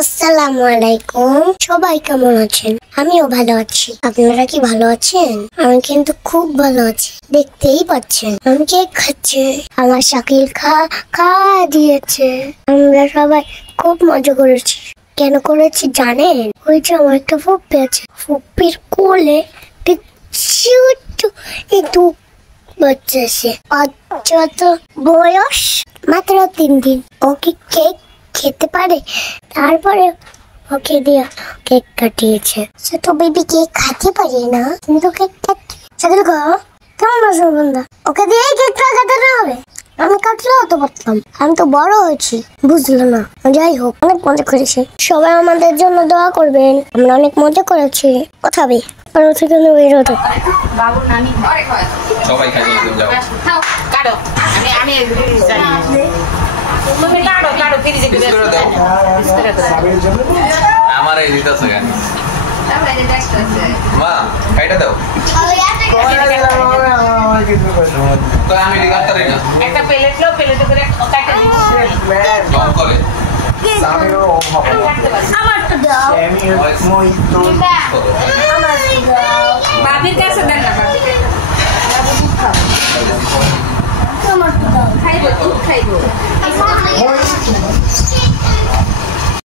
আসসালামু আলাইকুম। সবাই কেমন আছেন? আমিও ভালো আছি। আপনারা কি ভালো আছেন? আমি কিন্তু খুব ভালো আছি, দেখতেই পাচ্ছেন। আমি কেক খাচ্ছি, আমার শাকিল খা দিয়েছে। আমরা সবাই খুব মজা করেছি। কেন করেছি জানেন? ওই যে আমার একটা ফুপ্পি আছে, ফুপ্পির কোলে ঠিক ছোট্ট একটু বাচ্চা আছে, যত বয়স মাত্র 3 দিন। ও কি কেক খেতে পারে? তারপরে ওকে দিয়ে কেক কাটিয়েছে। ছোট বেবি কেক খেতে পারে না, কিন্তু কেক কাটতে কেমন আছে বন্ধু? ওকে দিয়ে কেক কাটাতে হবে। আমি কাটলেও তো পারতাম, আমি তো বড় হয়েছি, বুঝলো না। যাই হোক, অনেক মজা করেছি। সবাই আমাদের জন্য দোয়া করবেন, আমরা অনেক মজা করেছি। কথা হবে আর থেকে বেরোতো বাবু নানি সবাই খাই যাও কাটো। আমি তুমি কাটো ফ্রিজে করে দাও। আমার এই দিতে আছে গান মা কাইটা দাও। তো আমি লিখাতে রে না একটা প্লেট লো, প্লেটে করে কাটা দিই কম করে আমিও হবে। আমার তো দাও আমি মই তো আমার দাও বাবির কাছে দেন না, বাবি দুধ খাও। আমার তো দাও খাইবো, দুধ খাইবো।